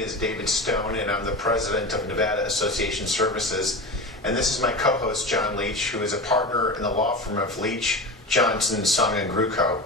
name is David Stone, and I'm the president of Nevada Association Services. And this is my co-host, John Leach, who is a partner in the law firm of Leach, Johnson, Sung & Gruco.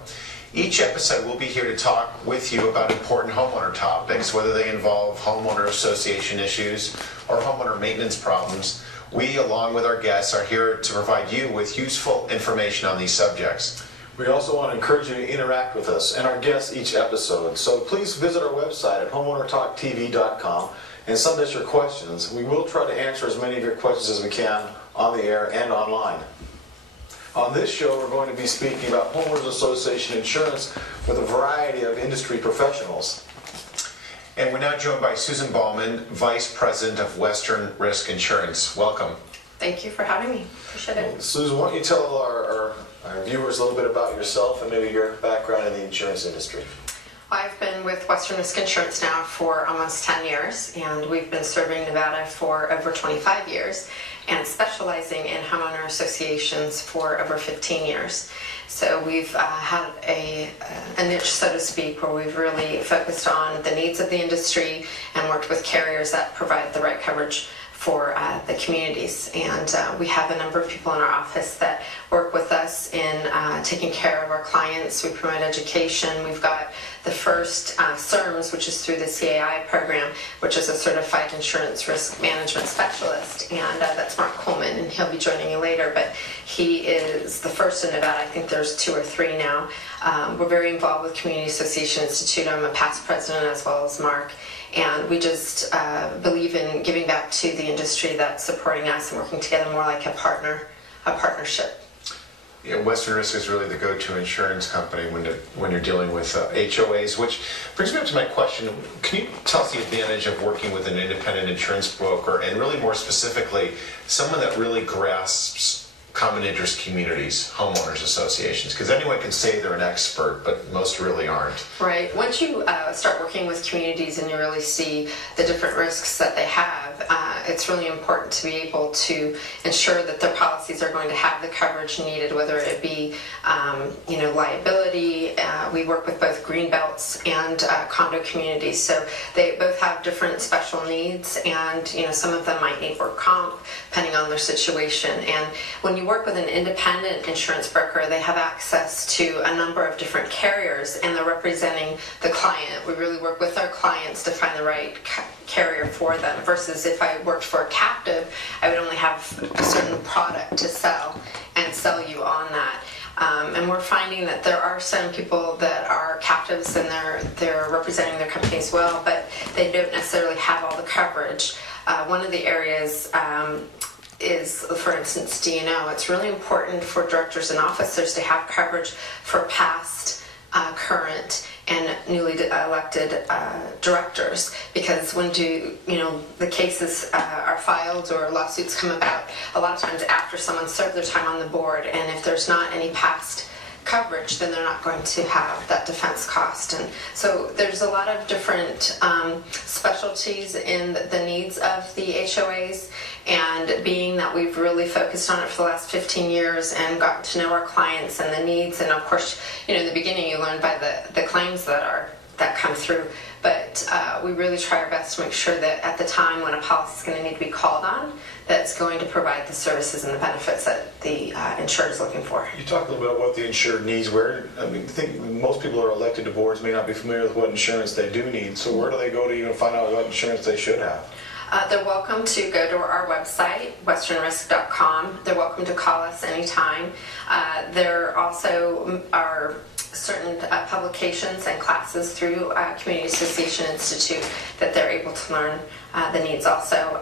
Each episode, we'll be here to talk with you about important homeowner topics, whether they involve homeowner association issues or homeowner maintenance problems. We, along with our guests, are here to provide you with useful information on these subjects. We also want to encourage you to interact with us and our guests each episode. So please visit our website at homeownertalktv.com and send us your questions. We will try to answer as many of your questions as we can on the air and online. On this show, we're going to be speaking about homeowners association insurance with a variety of industry professionals. And we're now joined by Susan Ballman, Vice President of Western Risk Insurance. Welcome. Thank you for having me. Appreciate it. Susan, why don't you tell our viewers a little bit about yourself and maybe your background in the insurance industry? I've been with Western Risk Insurance now for almost 10 years, and we've been serving Nevada for over 25 years and specializing in homeowner associations for over 15 years. So we've had a niche, so to speak, where we've really focused on the needs of the industry and worked with carriers that provide the right coverage for the communities. And we have a number of people in our office that work with us in taking care of our clients. We promote education. We've got the first CIRMS, which is through the CAI program, which is a Certified Insurance Risk Management Specialist. And that's Mark Coleman, and he'll be joining you later. But he is the first in Nevada. I think there's 2 or 3 now. We're very involved with Community Association Institute. I'm a past president as well as Mark. And we just believe in giving back to the industry that's supporting us and working together more like a partnership. Yeah, Western Risk is really the go-to insurance company when you're dealing with HOAs, which brings me up to my question. Can you tell us the advantage of working with an independent insurance broker, and really more specifically, someone that really grasps common interest communities, homeowners associations? Because anyone can say they're an expert, but most really aren't. Right. Once you start working with communities and you really see the different risks that they have, it's really important to be able to ensure that their policies are going to have the coverage needed, whether it be liability. We work with both green belts and condo communities, so they both have different special needs, and some of them might need work comp depending on their situation. And when you work with an independent insurance broker, they have access to a number of different carriers, and they're representing the client. We really work with our clients to find the right carrier for them, versus if I worked for a captive, I would only have a certain product to sell and sell you on that. And we're finding that there are some people that are captives and they're representing their companies well, but they don't necessarily have all the coverage. One of the areas is, for instance, D&O. It's really important for directors and officers to have coverage for past, current, and newly elected directors, because when the cases are filed or lawsuits come about, a lot of times after someone served their time on the board, and if there's not any past coverage, then they're not going to have that defense cost. And so there's a lot of different specialties in the needs of the HOAs, and being that we've really focused on it for the last 15 years and gotten to know our clients and the needs, and of course, in the beginning you learn by the claims that come through, but we really try our best to make sure that at the time when a policy is going to need to be called on, that's going to provide the services and the benefits that the insured is looking for. You talk a little bit about what the insured needs. I think most people who are elected to boards may not be familiar with what insurance they do need. So where do they go to even find out what insurance they should have? They're welcome to go to our website, westernrisk.com. They're welcome to call us anytime. There also are certain publications and classes through Community Association Institute that they're able to learn the needs. Also,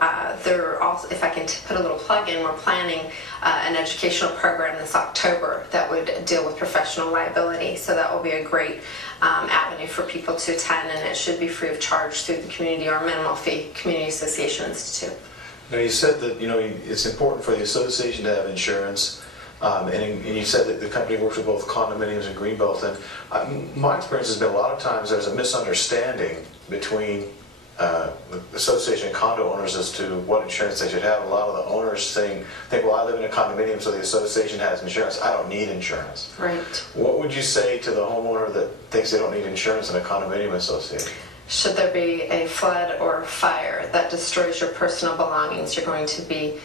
if I can put a little plug in, we're planning an educational program this October that would deal with professional liability. So that will be a great avenue for people to attend, and it should be free of charge through the community or minimal fee Community Association Institute. Now, you said that it's important for the association to have insurance. And you said that the company works with both condominiums and greenbelt. And my experience has been a lot of times there's a misunderstanding between the association and condo owners as to what insurance they should have. A lot of the owners think, well, I live in a condominium, so the association has insurance. I don't need insurance. Right. What would you say to the homeowner that thinks they don't need insurance in a condominium association? should there be a flood or fire that destroys your personal belongings, you're going to be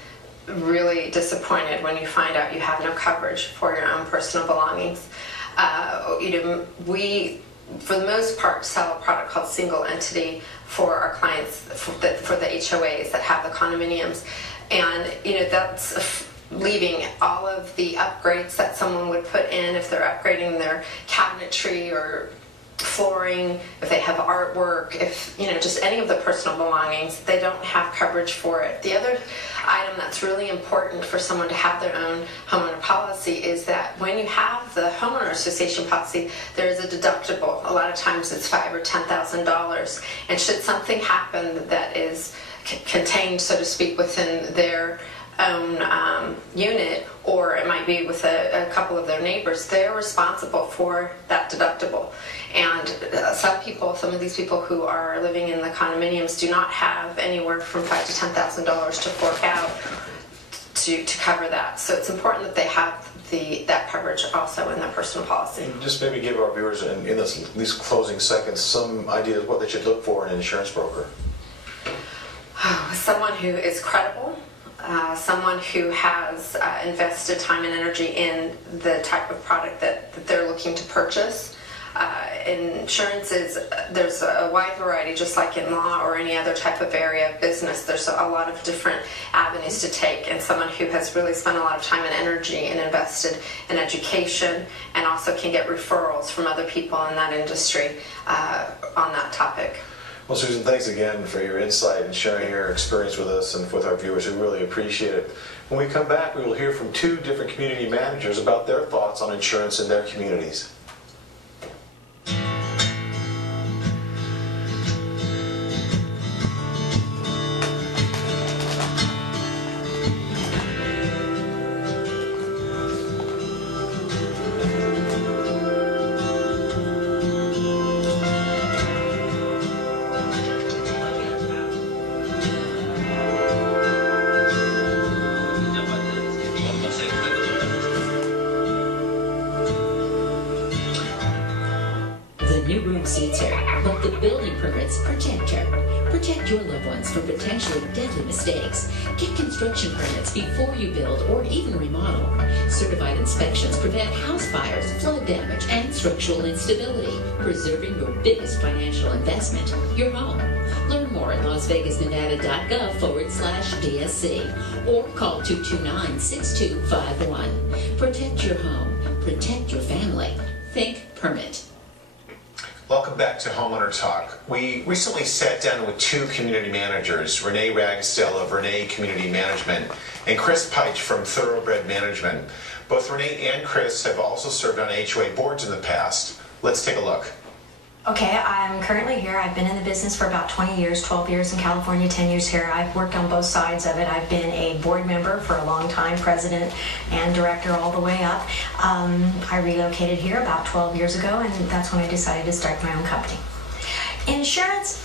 really disappointed when you find out you have no coverage for your own personal belongings. We, for the most part, sell a product called single entity for our clients, for the HOAs that have the condominiums. And that's leaving all of the upgrades that someone would put in if they're upgrading their cabinetry or flooring, if they have artwork, if just any of the personal belongings, they don't have coverage for it. The other item that's really important for someone to have their own homeowner policy is that when you have the homeowner association policy, there is a deductible. A lot of times it's $5,000 or $10,000, and should something happen that is contained, so to speak, within their own unit, or it might be with a couple of their neighbors, they're responsible for that deductible. And some of these people who are living in the condominiums do not have anywhere from $5,000 to $10,000 to fork out to cover that. So it's important that they have that coverage also in their personal policy. And just maybe give our viewers in these closing seconds some idea of what they should look for in an insurance broker. Someone who is credible. Someone who has invested time and energy in the type of product that they're looking to purchase. Insurance there's a wide variety, just like in law or any other type of area of business. There's a lot of different avenues to take, and someone who has really spent a lot of time and energy and invested in education, and also can get referrals from other people in that industry on that topic. Well, Susan, thanks again for your insight and sharing your experience with us and with our viewers. We really appreciate it. When we come back, we will hear from two different community managers about their thoughts on insurance in their communities. New room suits her, but the building permits protect her. Protect your loved ones from potentially deadly mistakes. Get construction permits before you build or even remodel. Certified inspections prevent house fires, flood damage, and structural instability, preserving your biggest financial investment, your home. Learn more at lasvegasnevada.gov/DSC or call 229-6251. Protect your home. Protect your family. Think permit. Welcome back to Homeowner Talk. We recently sat down with two community managers, Renee Ragsdale of Renee Community Management and Chris Peich from Thoroughbred Management. Both Renee and Chris have also served on HOA boards in the past. Let's take a look. Okay, I'm currently here. I've been in the business for about 20 years, 12 years in California, 10 years here. I've worked on both sides of it. I've been a board member for a long time, president and director all the way up. I relocated here about 12 years ago, and that's when I decided to start my own company. Insurance,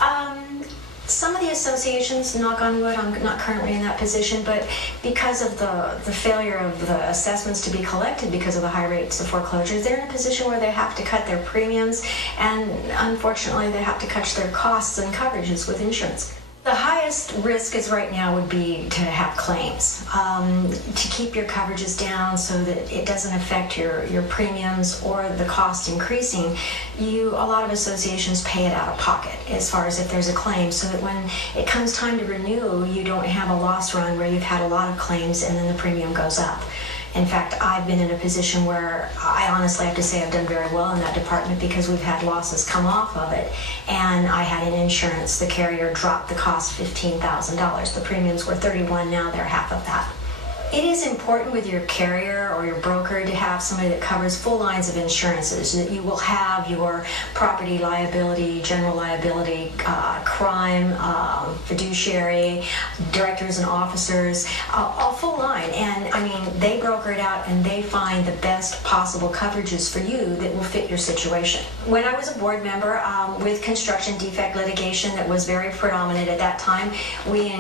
some of the associations, knock on wood, I'm not currently in that position, but because of the failure of the assessments to be collected because of the high rates of foreclosures, they're in a position where they have to cut their premiums, and unfortunately they have to cut their costs and coverages with insurance. The highest risk is right now would be to have claims, to keep your coverages down so that it doesn't affect your premiums or the cost increasing. A lot of associations pay it out of pocket as far as if there's a claim, so that when it comes time to renew, you don't have a loss run where you've had a lot of claims and then the premium goes up. In fact, I've been in a position where I honestly have to say I've done very well in that department because we've had losses come off of it, and I had an insurance. The carrier dropped the cost $15,000. The premiums were $31,000, now they're half of that. It is important with your carrier or your broker to have somebody that covers full lines of insurances, that you will have your property liability, general liability, crime, fiduciary, directors and officers, a full line. And I mean, they broker it out and they find the best possible coverages for you that will fit your situation. When I was a board member with construction defect litigation that was very predominant at that time, we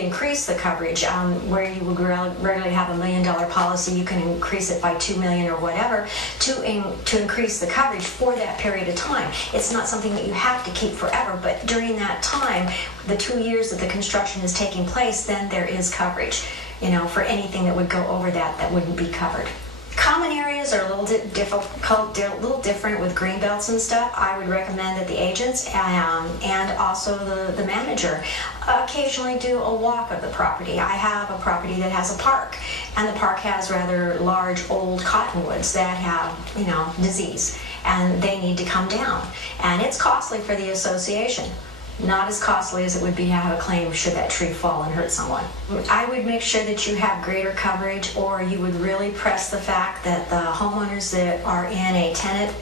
increased the coverage where you would regularly have $1 million policy, you can increase it by $2 million or whatever to increase the coverage for that period of time. It's not something that you have to keep forever, but during that time, the 2 years that the construction is taking place, then there is coverage, you know, for anything that would go over that wouldn't be covered. Common areas are a little difficult, a little different with green belts and stuff. I would recommend that the agents and also the manager occasionally do a walk of the property. I have a property that has a park, and the park has rather large old cottonwoods that have, you know, disease, and they need to come down. And it's costly for the association. Not as costly as it would be to have a claim should that tree fall and hurt someone. I would make sure that you have greater coverage, or you would really press the fact that the homeowners that are in a tenant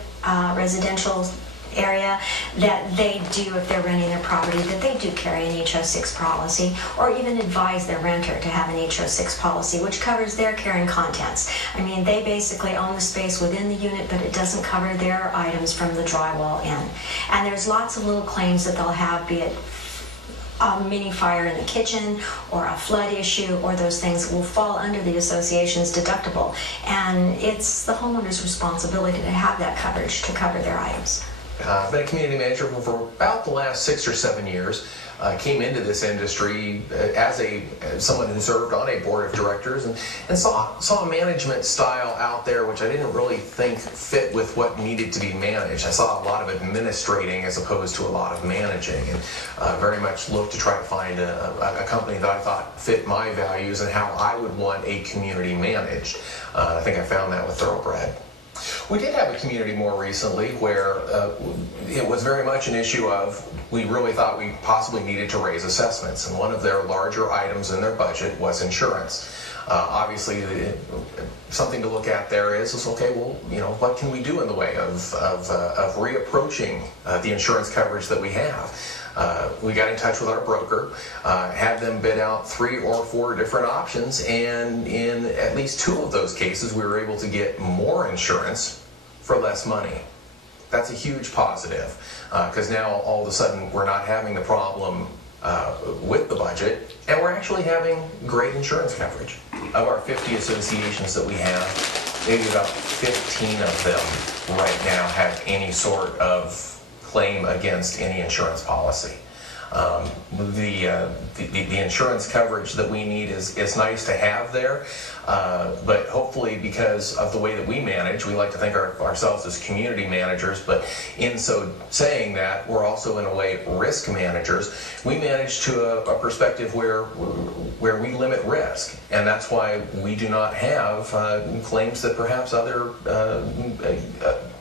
residential area, that they do, if they're renting their property, that they do carry an HO6 policy, or even advise their renter to have an HO6 policy, which covers their care and contents. I mean, they basically own the space within the unit, but it doesn't cover their items from the drywall in. And there's lots of little claims that they'll have, be it a mini fire in the kitchen or a flood issue, or those things will fall under the association's deductible. And it's the homeowner's responsibility to have that coverage to cover their items. I've been a community manager for about the last 6 or 7 years. Came into this industry as someone who served on a board of directors and saw a management style out there which I didn't really think fit with what needed to be managed. I saw a lot of administrating as opposed to a lot of managing, and very much looked to try to find a company that I thought fit my values and how I would want a community managed. I think I found that with Thoroughbred. We did have a community more recently where it was very much an issue of, we really thought we possibly needed to raise assessments, and one of their larger items in their budget was insurance. Obviously, something to look at there is okay, well, you know, what can we do in the way of reapproaching the insurance coverage that we have? We got in touch with our broker, had them bid out 3 or 4 different options, and in at least 2 of those cases we were able to get more insurance for less money. That's a huge positive, because now all of a sudden we're not having the problem with the budget, and we're actually having great insurance coverage. Of our 50 associations that we have, maybe about 15 of them right now have any sort of claim against any insurance policy. The insurance coverage that we need is nice to have there, but hopefully, because of the way that we manage, we like to think of ourselves as community managers, but in so saying that, we're also in a way risk managers. We manage to a perspective where we limit risk, and that's why we do not have claims that perhaps other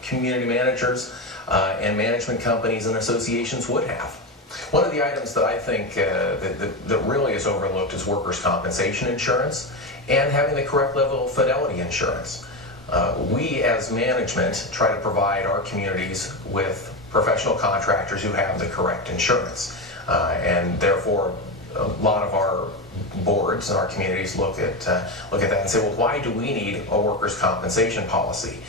community managers and management companies and associations would have. One of the items that I think that really is overlooked is workers' compensation insurance and having the correct level of fidelity insurance. We as management try to provide our communities with professional contractors who have the correct insurance, and therefore a lot of our boards and our communities look at that and say, well, why do we need a workers' compensation policy?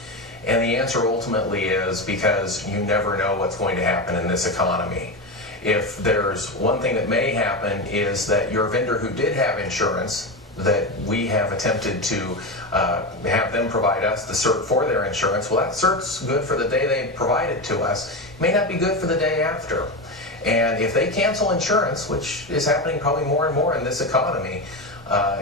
And the answer ultimately is because you never know what's going to happen in this economy. If there's one thing that may happen is that your vendor who did have insurance, that we have attempted to have them provide us the cert for their insurance, well, that cert's good for the day they provide it to us. It may not be good for the day after. And if they cancel insurance, which is happening probably more and more in this economy,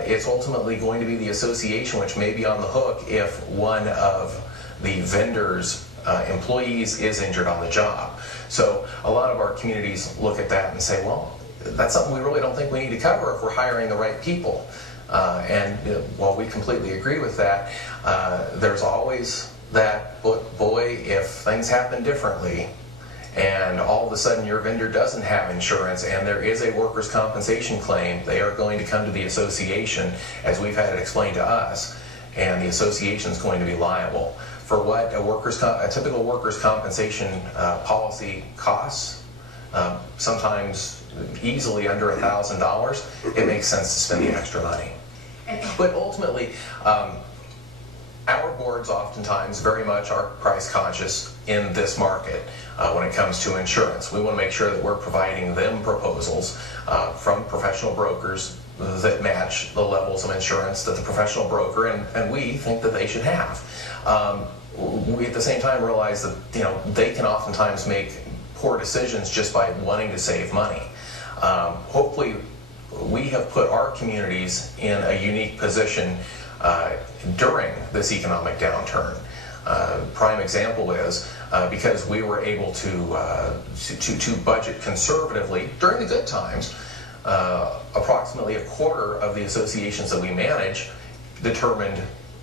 it's ultimately going to be the association which may be on the hook if one of the vendor's employees is injured on the job. So a lot of our communities look at that and say, well, that's something we really don't think we need to cover if we're hiring the right people. And while we completely agree with that, there's always that, boy, if things happen differently and all of a sudden your vendor doesn't have insurance and there is a workers' compensation claim, they are going to come to the association, as we've had it explained to us, and the association is going to be liable for what a typical workers' compensation policy costs. Sometimes easily under $1,000. It makes sense to spend the extra money. But ultimately, our boards oftentimes very much are price conscious in this market when it comes to insurance. We want to make sure that we're providing them proposals from professional brokers that match the levels of insurance that the professional broker and we think that they should have. We at the same time realize that they can oftentimes make poor decisions just by wanting to save money. Hopefully we have put our communities in a unique position during this economic downturn. Prime example is because we were able to budget conservatively during the good times. Approximately a quarter of the associations that we manage determined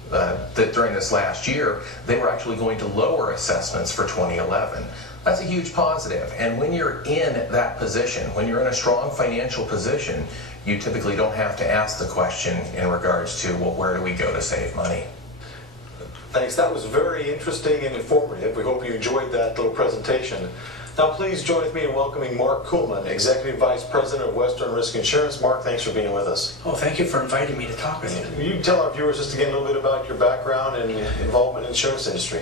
that during this last year they were actually going to lower assessments for 2011. That's a huge positive. And when you're in that position, when you're in a strong financial position, you typically don't have to ask the question in regards to, well, where do we go to save money? Thanks. That was very interesting and informative. We hope you enjoyed that little presentation. Now please join with me in welcoming Mark Kuhlman, Executive Vice President of Western Risk Insurance. Mark, thanks for being with us. Oh, thank you for inviting me to talk with you. Will you tell our viewers just again a little bit about your background and involvement in the insurance industry?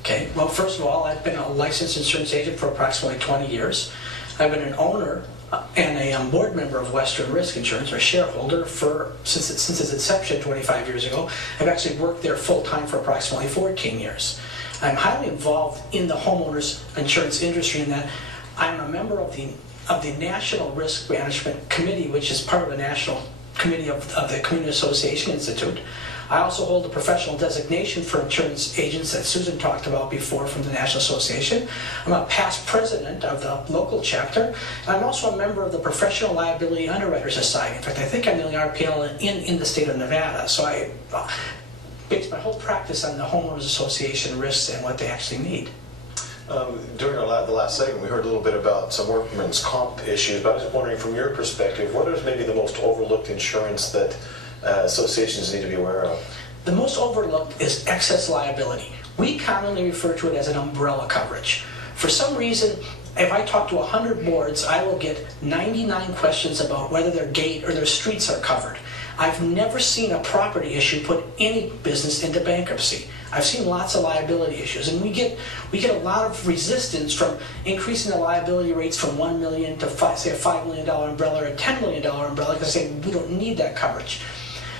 Okay, well, first of all, I've been a licensed insurance agent for approximately 20 years. I've been an owner and a board member of Western Risk Insurance, or shareholder, since its inception 25 years ago. I've actually worked there full-time for approximately 14 years. I'm highly involved in the homeowners insurance industry in that I'm a member of the National Risk Management Committee, which is part of the National Committee of the Community Association Institute. I also hold a professional designation for insurance agents that Susan talked about before from the National Association. I'm a past president of the local chapter. And I'm also a member of the Professional Liability Underwriter Society. In fact, I think I'm the only RPL in the state of Nevada. So I base my whole practice on the Homeowners Association risks and what they actually need. During the last segment, we heard a little bit about some workman's comp issues, but I was just wondering from your perspective, what is maybe the most overlooked insurance that associations need to be aware of? The most overlooked is excess liability. We commonly refer to it as an umbrella coverage. For some reason, if I talk to 100 boards, I will get 99 questions about whether their gate or their streets are covered. I've never seen a property issue put any business into bankruptcy. I've seen lots of liability issues, and we get a lot of resistance from increasing the liability rates from $1 million to say a $5 million umbrella or a $10 million umbrella, because they say we don't need that coverage.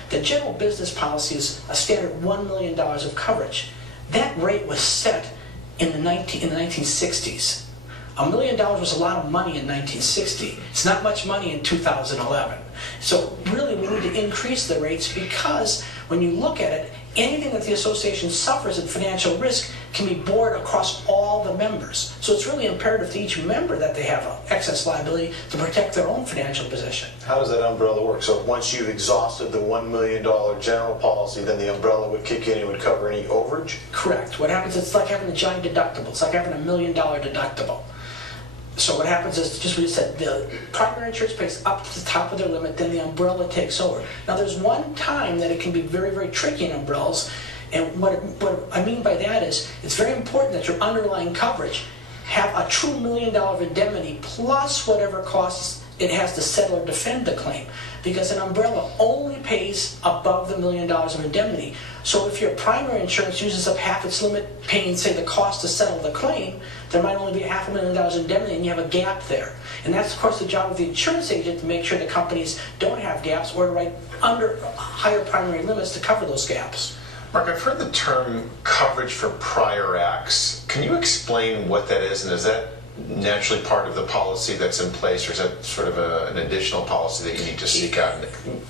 The general business policy is a standard $1 million of coverage. That rate was set in the 1960s. $1 million was a lot of money in 1960. It's not much money in 2011. So really we need to increase the rates, because when you look at it, anything that the association suffers in financial risk can be borne across all the members. So it's really imperative to each member that they have excess liability to protect their own financial position. How does that umbrella work? So once you've exhausted the $1 million general policy, then the umbrella would kick in and would cover any overage? Correct. What happens is it's like having a giant deductible. It's like having $1 million deductible. So what happens is, just what you said, the primary insurance pays up to the top of their limit, then the umbrella takes over. Now there's one time that it can be very, very tricky in umbrellas, and what I mean by that is, it's very important that your underlying coverage have a true $1 million of indemnity plus whatever costs it has to settle or defend the claim, because an umbrella only pays above the $1 million of indemnity. So if your primary insurance uses up half its limit, paying, say, the cost to settle the claim, there might only be $500,000 indemnity, and you have a gap there. And that's, of course, the job of the insurance agent, to make sure the companies don't have gaps or to write under higher primary limits to cover those gaps. Mark, I've heard the term coverage for prior acts. Can you explain what that is, and is that naturally part of the policy that's in place, or is that sort of an additional policy that you need to seek out?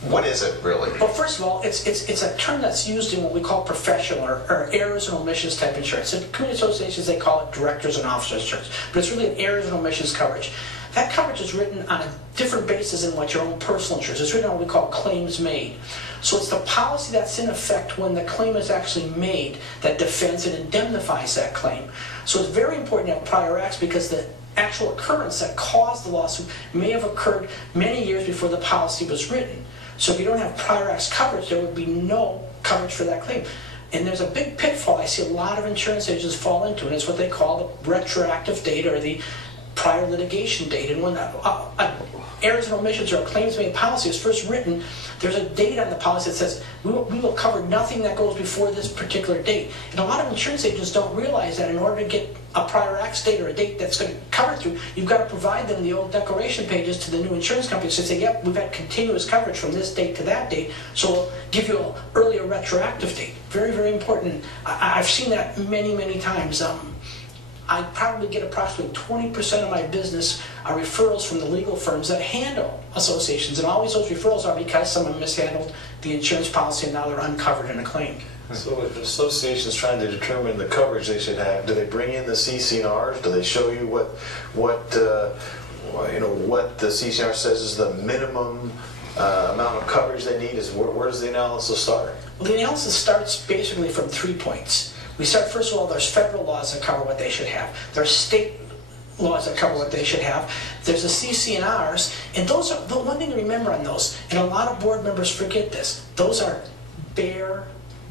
What is it really? Well, first of all, it's a term that's used in what we call professional or errors and omissions type insurance. In community associations, they call it directors and officers insurance, but it's really an errors and omissions coverage. That coverage is written on a different basis than what your own personal insurance. It's written on what we call claims made. So it's the policy that's in effect when the claim is actually made that defends and indemnifies that claim. So it's very important to have prior acts, because the actual occurrence that caused the lawsuit may have occurred many years before the policy was written. So if you don't have prior acts coverage, there would be no coverage for that claim. And there's a big pitfall I see a lot of insurance agents fall into, and it's what they call the retroactive date, or the prior litigation date. And when errors and omissions or a claims made policy is first written, there's a date on the policy that says we will cover nothing that goes before this particular date. And a lot of insurance agents don't realize that in order to get a prior acts date or a date that's going to cover through, you've got to provide them the old declaration pages to the new insurance companies to say, yep, we've had continuous coverage from this date to that date, so we'll give you an earlier retroactive date. Very, very important. I've seen that many, many times. I probably get approximately 20% of my business are referrals from the legal firms that handle associations, and always those referrals are because someone mishandled the insurance policy and now they're uncovered in a claim. So if an association is trying to determine the coverage they should have, do they bring in the CC&Rs? Do they show you what the CC&R says is the minimum amount of coverage they need? Where does the analysis start? Well, the analysis starts basically from 3 points. We start, first of all, there's federal laws that cover what they should have. There's state laws that cover what they should have. There's the CC&Rs, and those are the one thing to remember on those, and a lot of board members forget this, those are bare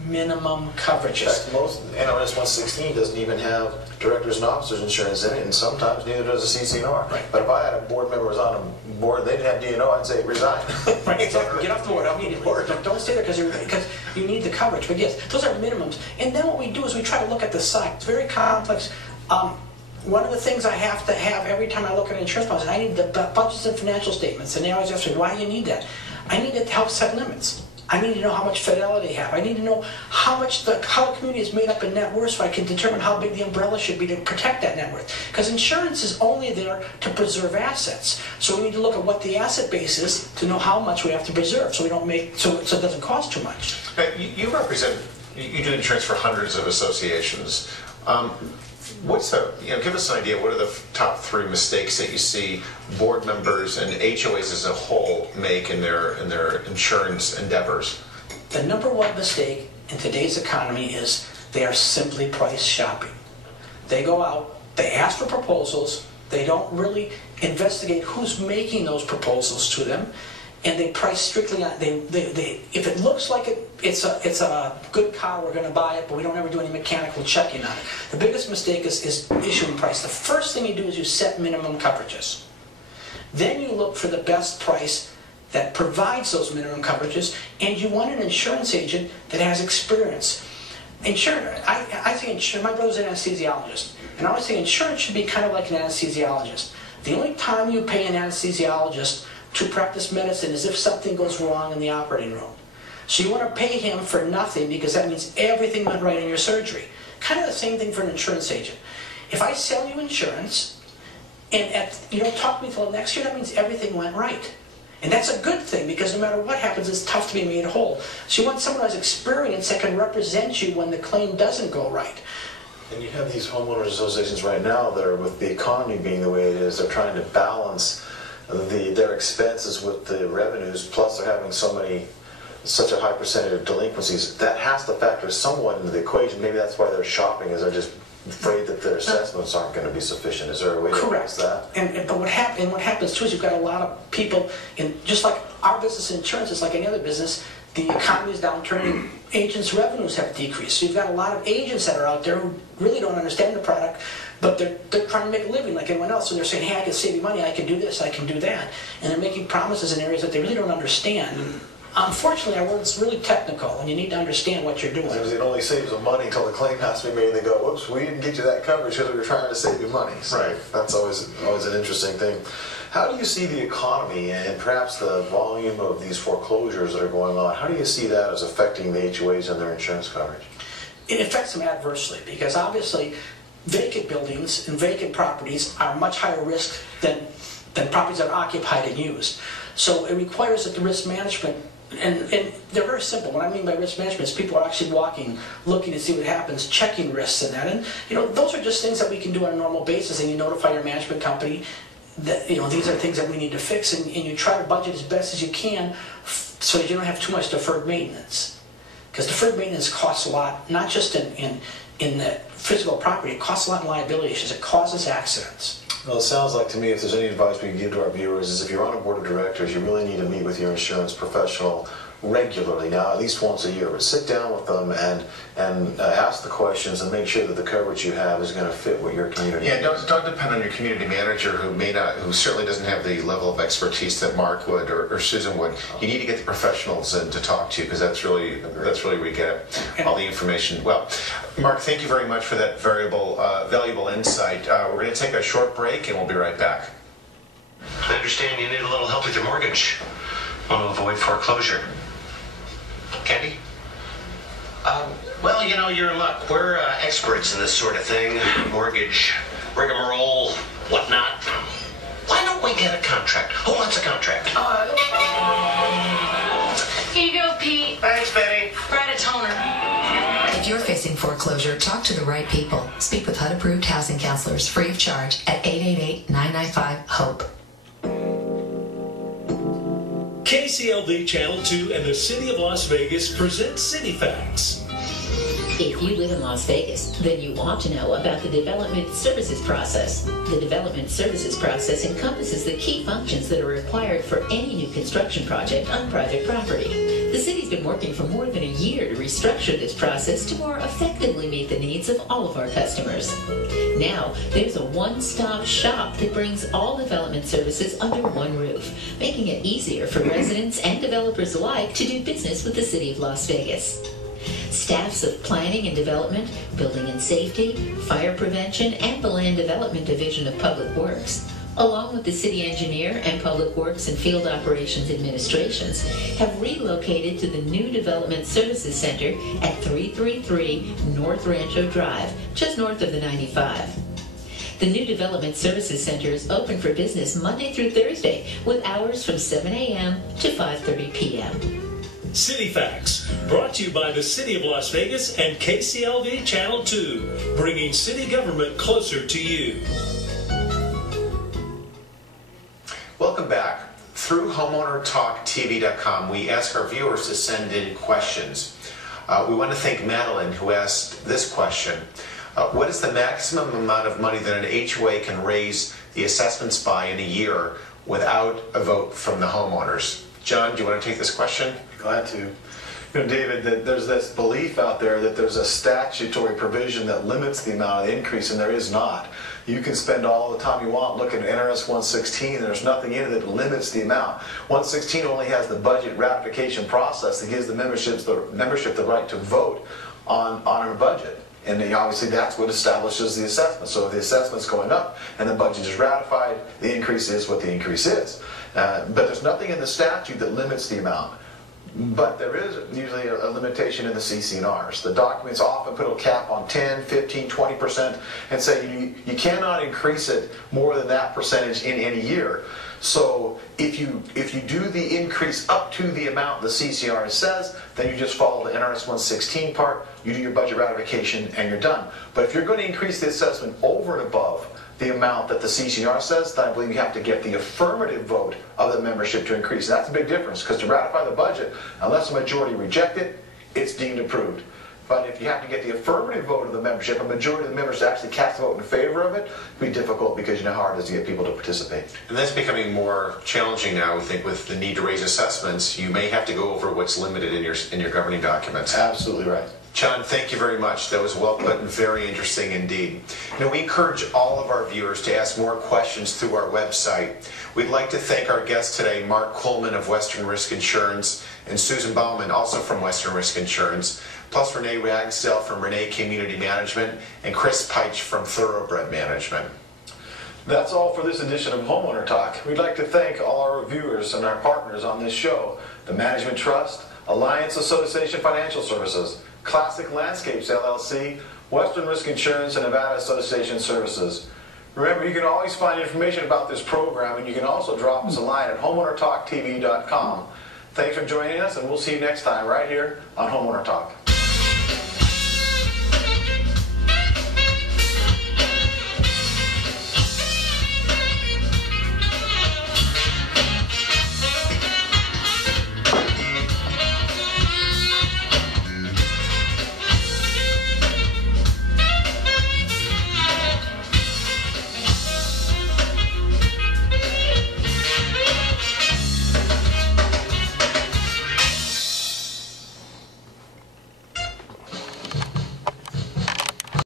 minimum coverages. In fact, most NRS 116 doesn't even have directors and officers insurance in it, and sometimes neither does a CC&R. Right. But if I had a board member who was on a board, they didn't have D&O, I'd say resign. Right, exactly. Get off the board immediately. Don't stay there because you need the coverage. But yes, those are minimums. And then what we do is we try to look at the site. It's very complex. One of the things I have to have every time I look at an insurance policy, I need the budgets and financial statements. And they always ask me, why do you need that? I need it to help set limits. I need to know how much fidelity they have. I need to know how the community is made up in net worth so I can determine how big the umbrella should be to protect that net worth. Because insurance is only there to preserve assets. So we need to look at what the asset base is to know how much we have to preserve so we don't make so it doesn't cost too much. You do insurance for hundreds of associations. Give us an idea, what are the top 3 mistakes that you see board members and HOAs as a whole make in their insurance endeavors? The number one mistake in today's economy is they are simply price shopping. They go out, they ask for proposals, they don't really investigate who's making those proposals to them, and they price strictly on if it looks like it's a good car, we're going to buy it, but we don't ever do any mechanical checking on it. The biggest mistake is issuing price. The first thing you do is you set minimum coverages. Then you look for the best price that provides those minimum coverages, and you want an insurance agent that has experience. I think my brother's an anesthesiologist, and I always say insurance should be kind of like an anesthesiologist. The only time you pay an anesthesiologist to practice medicine is if something goes wrong in the operating room. So you want to pay him for nothing because that means everything went right in your surgery. Kind of the same thing for an insurance agent. If I sell you insurance and you don't talk to me until next year, that means everything went right. And that's a good thing because no matter what happens, it's tough to be made whole. So you want someone who has experience that can represent you when the claim doesn't go right. And you have these homeowners associations right now that are, with the economy being the way it is, they're trying to balance their expenses with the revenues, plus they're having such a high percentage of delinquencies. That has to factor somewhat into the equation. Maybe that's why they're shopping, is they're just afraid that their assessments aren't going to be sufficient. Is there a way to fix that? But what happens too is you've got a lot of people, just like our business insurance is like any other business, the economy is downturning, agents' revenues have decreased. So you've got a lot of agents that are out there who really don't understand the product, but they're trying to make a living like anyone else. So they're saying, hey, I can save you money, I can do this, I can do that. And they're making promises in areas that they really don't understand. And unfortunately, our world's really technical, and you need to understand what you're doing. Because it only saves them money until the claim has to be made, and they go, whoops, we didn't get you that coverage because we were trying to save you money. So right. That's always an interesting thing. How do you see the economy and perhaps the volume of these foreclosures that are going on? How do you see that as affecting the HOAs and their insurance coverage? It affects them adversely because obviously vacant buildings and vacant properties are much higher risk than properties that are occupied and used. So it requires that the risk management, and they're very simple. What I mean by risk management is people are actually walking, looking to see what happens, checking risks and that. And those are just things that we can do on a normal basis, and you notify your management company that these are things that we need to fix, and you try to budget as best as you can so that you don't have too much deferred maintenance. Because deferred maintenance costs a lot, not just in the physical property, it costs a lot in liability issues. It causes accidents. Well, it sounds like to me, if there's any advice we can give to our viewers, is if you're on a board of directors, you really need to meet with your insurance professional regularly now, at least once a year. But sit down with them and ask the questions and make sure that the coverage you have is going to fit what your community Yeah, needs. don't depend on your community manager who certainly doesn't have the level of expertise that Mark would or Susan would. You need to get the professionals in to talk to, because that's really where you get all the information. Well, Mark, thank you very much for that valuable insight. We're going to take a short break and we'll be right back. I understand you need a little help with your mortgage. Want to avoid foreclosure. Candy? Well, you know, you're in luck. We're experts in this sort of thing. Mortgage, rigmarole, whatnot. Why don't we get a contract? Who wants a contract? Here you go, Pete. Thanks, Betty. Write a toner. If you're facing foreclosure, talk to the right people. Speak with HUD-approved housing counselors free of charge at 888-995-HOPE. KCLV Channel 2 and the City of Las Vegas present City Facts. If you live in Las Vegas, then you ought to know about the development services process. The development services process encompasses the key functions that are required for any new construction project on private property. The city's been working for more than a year to restructure this process to more effectively meet the needs of all of our customers. Now, there's a one-stop shop that brings all development services under one roof, making it easier for residents and developers alike to do business with the City of Las Vegas. Staffs of Planning and Development, Building and Safety, Fire Prevention, and the Land Development Division of Public Works, along with the City Engineer and Public Works and Field Operations Administrations, have relocated to the new Development Services Center at 333 North Rancho Drive, just north of the 95. The new Development Services Center is open for business Monday through Thursday, with hours from 7 a.m. to 5:30 p.m. City Facts, brought to you by the City of Las Vegas and KCLV Channel 2, bringing city government closer to you. Welcome back. Through HomeownerTalkTV.com, we ask our viewers to send in questions. We want to thank Madeline, who asked this question. What is the maximum amount of money that an HOA can raise the assessments by in a year without a vote from the homeowners? John, do you want to take this question? Glad to. You know, David, that there's this belief out there that there's a statutory provision that limits the amount of the increase, and there is not. You can spend all the time you want looking at NRS 116, and there's nothing in it that limits the amount. 116 only has the budget ratification process that gives the membership the right to vote on a budget. And obviously that's what establishes the assessment. So if the assessment's going up and the budget is ratified, the increase is what the increase is. But there's nothing in the statute that limits the amount. But there is usually a limitation in the CC&Rs. The documents often put a cap on 10, 15, 20% and say you cannot increase it more than that percentage in any year. So if you do the increase up to the amount the CC&R says, then you just follow the NRS 116 part, you do your budget ratification, and you're done. But if you're going to increase the assessment over and above the amount that the CC&R says, then I believe you have to get the affirmative vote of the membership to increase. And that's a big difference, because to ratify the budget, unless a majority reject it, it's deemed approved. But if you have to get the affirmative vote of the membership, a majority of the members actually cast a vote in favor of it, it'd be difficult because you know how hard it is to get people to participate. And that's becoming more challenging now, I think, with the need to raise assessments. You may have to go over what's limited in your governing documents. Absolutely right. John, thank you very much. That was well put and very interesting indeed. You know, we encourage all of our viewers to ask more questions through our website. We'd like to thank our guests today, Mark Coleman of Western Risk Insurance and Susan Bauman, also from Western Risk Insurance, plus Renee Ragsdale from Renee Community Management and Chris Peich from Thoroughbred Management. That's all for this edition of Homeowner Talk. We'd like to thank all our viewers and our partners on this show, the Management Trust, Alliance Association Financial Services, Classic Landscapes LLC, Western Risk Insurance, and Nevada Association Services. Remember, you can always find information about this program, and you can also drop us a line at HomeownerTalkTV.com. Thanks for joining us, and we'll see you next time right here on Homeowner Talk.